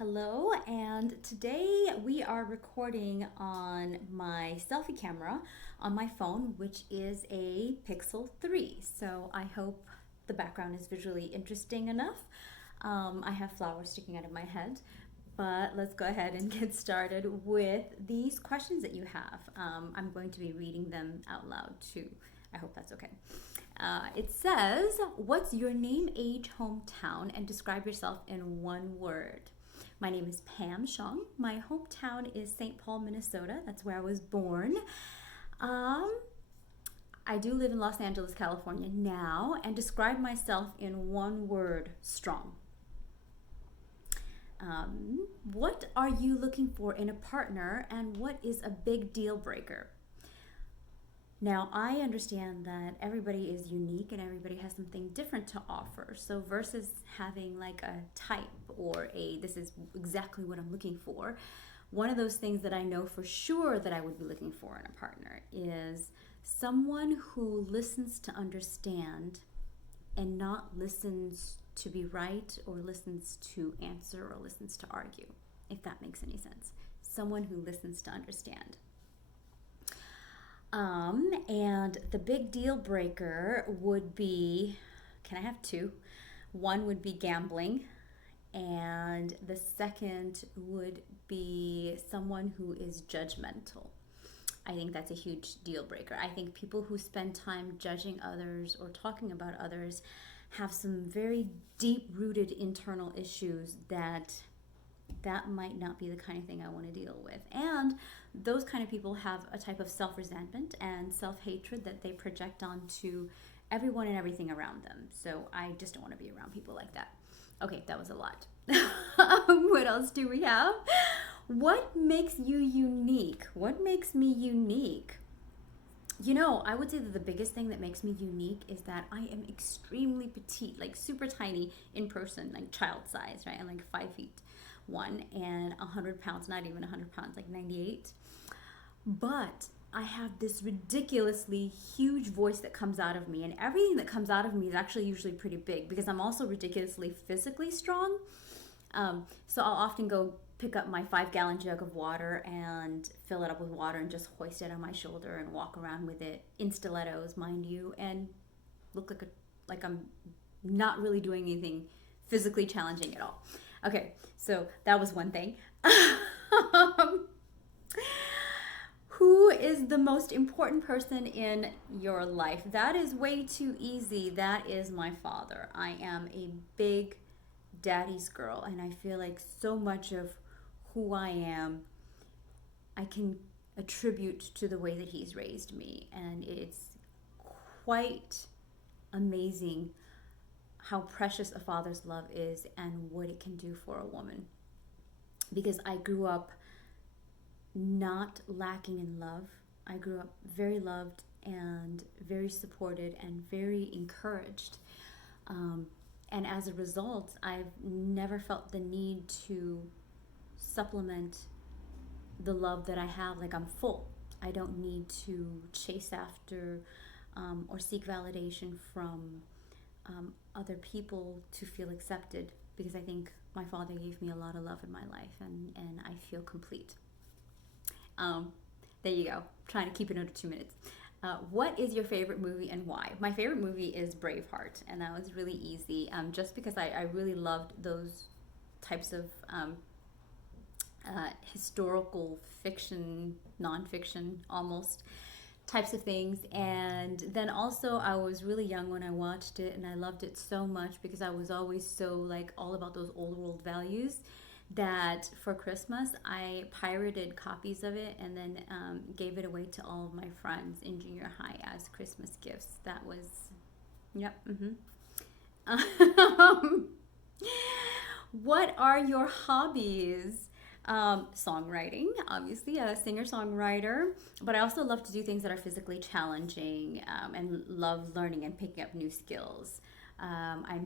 Hello, and today we are recording on my selfie camera on my phone, which is a Pixel 3. So I hope the background is visually interesting enough. I have flowers sticking out of my head, but let's go ahead and get started with these questions that you have. I'm going to be reading them out loud too. I hope that's okay. It says, what's your name, age, hometown, and describe yourself in one word? My name is Pam Shong. My hometown is St. Paul, Minnesota. That's where I was born. Um, I do live in Los Angeles, California now, and describe myself in one word: strong. What are you looking for in a partner, and what is a big deal breaker? Now, I understand that everybody is unique and everybody has something different to offer. So, versus having like a type or this is exactly what I'm looking for, one of those things that I know for sure that I would be looking for in a partner is someone who listens to understand and not listens to be right or listens to answer or listens to argue, if that makes any sense. Someone who listens to understand. And the big deal breaker would be, can I have two? One would be gambling, and the second would be someone who is judgmental. I think that's a huge deal breaker. I think people who spend time judging others or talking about others have some very deep rooted internal issues that might not be the kind of thing I want to deal with. And those kind of people have a type of self-resentment and self-hatred that they project onto everyone and everything around them. So I just don't want to be around people like that. Okay, that was a lot. What else do we have? What makes you unique? What makes me unique? I would say that the biggest thing that makes me unique is that I am extremely petite, like super tiny in person, like child size, right? I'm like 5'1" and 100 pounds, not even 100 pounds, like 98. But I have this ridiculously huge voice that comes out of me, and everything that comes out of me is actually usually pretty big because I'm also ridiculously physically strong. So I'll often go pick up my 5-gallon jug of water and fill it up with water and just hoist it on my shoulder and walk around with it in stilettos, mind you, and look like I'm not really doing anything physically challenging at all. Okay, so that was one thing. Who is the most important person in your life? That is way too easy. That is my father. I am a big daddy's girl, and I feel like so much of who I am, I can attribute to the way that he's raised me. And it's quite amazing how precious a father's love is and what it can do for a woman. Because I grew up not lacking in love. I grew up very loved and very supported and very encouraged. And as a result, I've never felt the need to supplement the love that I have. Like, I'm full. I don't need to chase after or seek validation from other people to feel accepted, because I think my father gave me a lot of love in my life, and I feel complete. There you go. Trying to keep it under 2 minutes. What is your favorite movie and why? My favorite movie is Braveheart, and that was really easy, just because I really loved those types of historical fiction, nonfiction almost types of things. And then also, I was really young when I watched it, and I loved it so much because I was always so like all about those old world values that for Christmas I pirated copies of it and then gave it away to all of my friends in junior high as Christmas gifts. That was, yep. What are your hobbies? Songwriting, obviously, a singer-songwriter, but I also love to do things that are physically challenging, and love learning and picking up new skills. I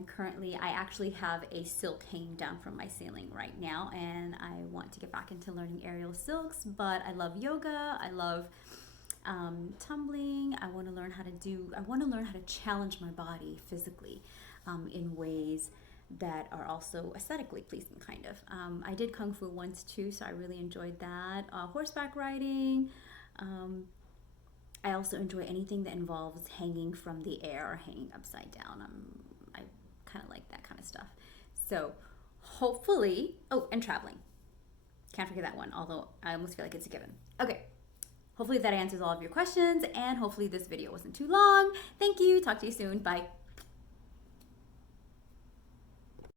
actually have a silk hanging down from my ceiling right now, and I want to get back into learning aerial silks, but I love yoga, I love tumbling. I want to learn how to challenge my body physically in ways that are also aesthetically pleasing, kind of. I did Kung Fu once too, so I really enjoyed that. Horseback riding. I also enjoy anything that involves hanging from the air or hanging upside down. I kind of like that kind of stuff. So hopefully, oh, and traveling. Can't forget that one, although I almost feel like it's a given. Okay, hopefully that answers all of your questions, and hopefully this video wasn't too long. Thank you. Talk to you soon. Bye.